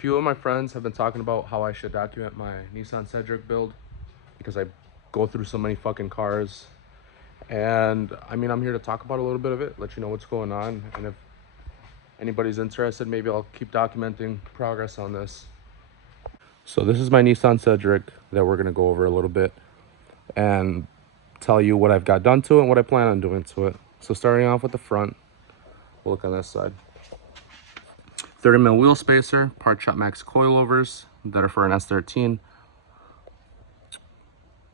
few of my friends have been talking about how I should document my Nissan CEDRIC build because I go through so many fucking cars. And I mean, I'm here to talk about a little bit of it, let you know what's going on. And if anybody's interested, maybe I'll keep documenting progress on this. So this is my Nissan CEDRIC that we're gonna go over a little bit and tell you what I've got done to it and what I plan on doing to it. So starting off with the front, we'll look on this side. 30mm wheel spacer, part shop max coilovers that are for an S13.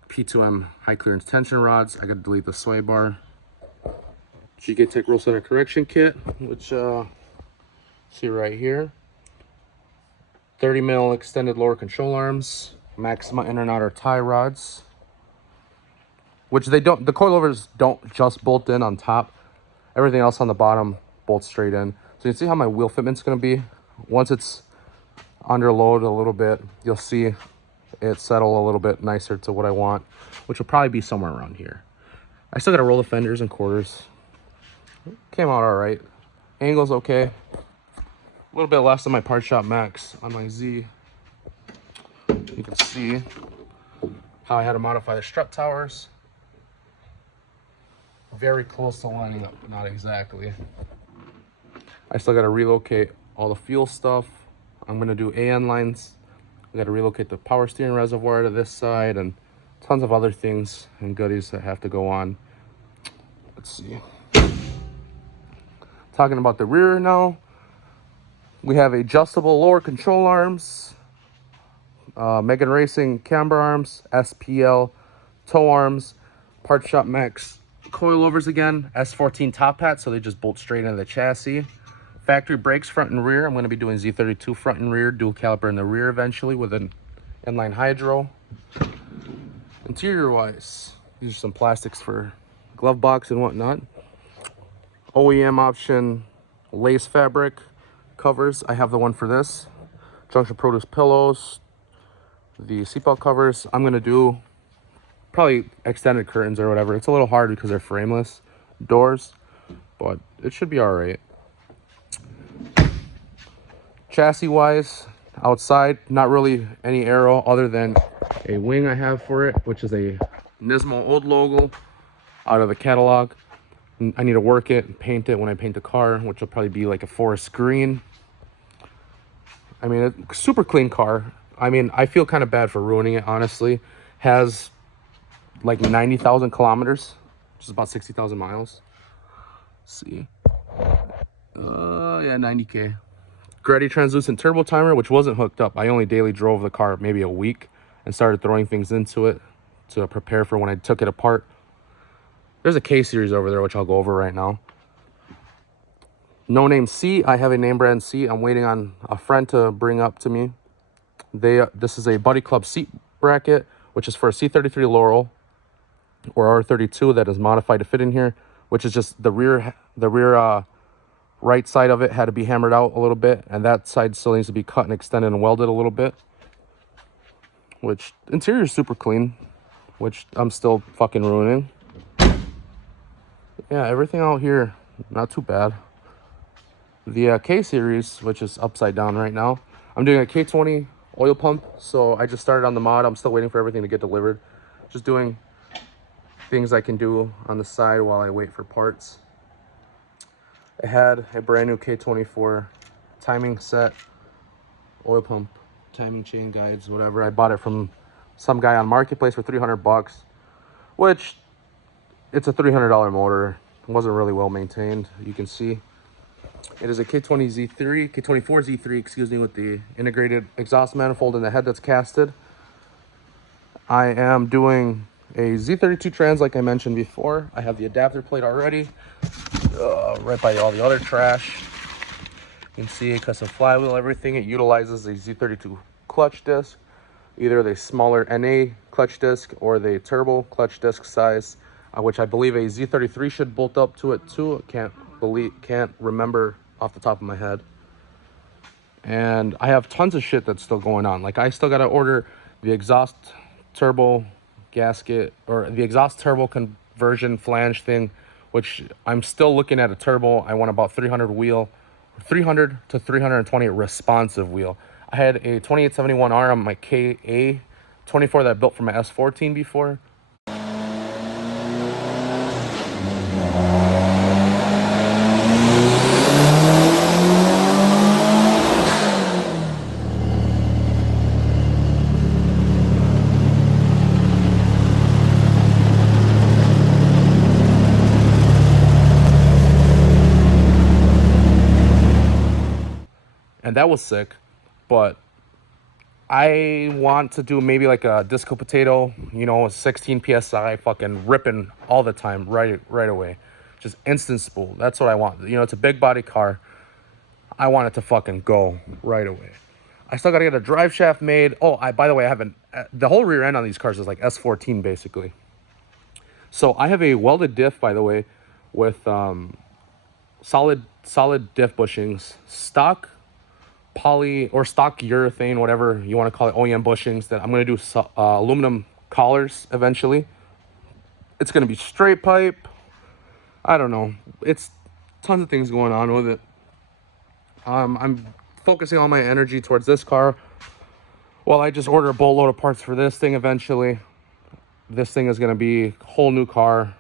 P2M high clearance tension rods. I gotta delete the sway bar. GK roll center correction kit, which see right here. 30mm extended lower control arms, Maxima inner and outer tie rods, which they don't, the coilovers don't just bolt in on top. Everything else on the bottom bolts straight in. So you can see how my wheel fitment's gonna be. Once it's under load a little bit, you'll see it settle a little bit nicer to what I want, which will probably be somewhere around here. I still gotta roll the fenders and quarters. Came out all right. Angle's okay. A little bit less than my part shop max on my Z. You can see how I had to modify the strut towers. Very close to lining up, but not exactly. I still got to relocate all the fuel stuff. I'm going to do AN lines. I got to relocate the power steering reservoir to this side and tons of other things and goodies that have to go on. Let's see. Talking about the rear now. We have adjustable lower control arms, Megan Racing camber arms, SPL tow arms, part shop max coilovers again, S14 top hat, so they just bolt straight into the chassis. Factory brakes front and rear. I'm going to be doing Z32 front and rear, dual caliper in the rear eventually with an inline hydro. Interior wise, these are some plastics for glove box and whatnot. OEM option lace fabric covers. I have the one for this. Junction Produce pillows, the seatbelt covers. I'm going to do probably extended curtains or whatever. It's a little hard because they're frameless doors, but it should be all right. Chassis wise, outside, not really any aero other than a wing I have for it, which is a Nismo old logo out of the catalog. I need to work it and paint it when I paint the car, which will probably be like a forest green. I mean, it's a super clean car. I mean, I feel kind of bad for ruining it, honestly. Has like 90,000 kilometers, which is about 60,000 miles. Let's see. Yeah, 90K. Greddy translucent turbo timer, which wasn't hooked up. I only daily drove the car maybe a week and started throwing things into it to prepare for when I took it apart. There's a K series over there, which I'll go over right now. No name seat. I have a name brand seat. I'm waiting on a friend to bring up to me. This is a Buddy Club seat bracket, which is for a C33 Laurel or R32 that is modified to fit in here, which is just the rear right side of it had to be hammered out a little bit, and that side still needs to be cut and extended and welded a little bit. Which interior is super clean, which I'm still fucking ruining. Yeah, everything out here not too bad. The K series, which is upside down right now, I'm doing a K20 oil pump, so I just started on the mod. I'm still waiting for everything to get delivered. Just doing things I can do on the side while I wait for parts. I had a brand new K24 timing set, oil pump, timing chain guides, whatever. I bought it from some guy on Marketplace for 300 bucks, which it's a $300 motor. It wasn't really well maintained. You can see it is a K24 Z3, excuse me, with the integrated exhaust manifold and the head that's casted. I am doing a Z32 trans like I mentioned before. I have the adapter plate already, right by all the other trash. You can see a custom flywheel, everything. It utilizes a Z32 clutch disc, either the smaller NA clutch disc or the turbo clutch disc size, which I believe a Z33 should bolt up to it too. Can't remember off the top of my head. And I have tons of shit that's still going on. Like I still got to order the exhaust turbo gasket or the exhaust turbo conversion flange thing, which I'm still looking at a turbo. I want about 300 to 320 responsive wheel. I had a 2871R on my KA24 that I built for my S14 before. And that was sick, but I want to do maybe like a disco potato, you know, 16 psi, fucking ripping all the time, right away, just instant spool. That's what I want. You know, it's a big body car. I want it to fucking go right away. I still gotta get a drive shaft made. Oh, by the way, I haven't. The whole rear end on these cars is like S14 basically. So I have a welded diff, by the way, with solid diff bushings, stock poly or stock urethane, whatever you want to call it, OEM bushings, that I'm going to do aluminum collars eventually. It's going to be straight pipe. I don't know. It's tons of things going on with it. I'm focusing all my energy towards this car while I just order a boatload of parts for this thing eventually. This thing is going to be a whole new car.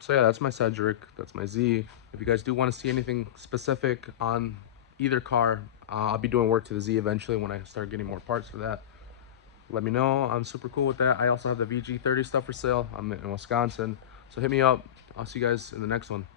So yeah, that's my Cedric. That's my Z. If you guys do want to see anything specific on either car, I'll be doing work to the Z eventually when I start getting more parts for that. Let me know. I'm super cool with that. I also have the VG30 stuff for sale. I'm in Wisconsin, so hit me up. I'll see you guys in the next one.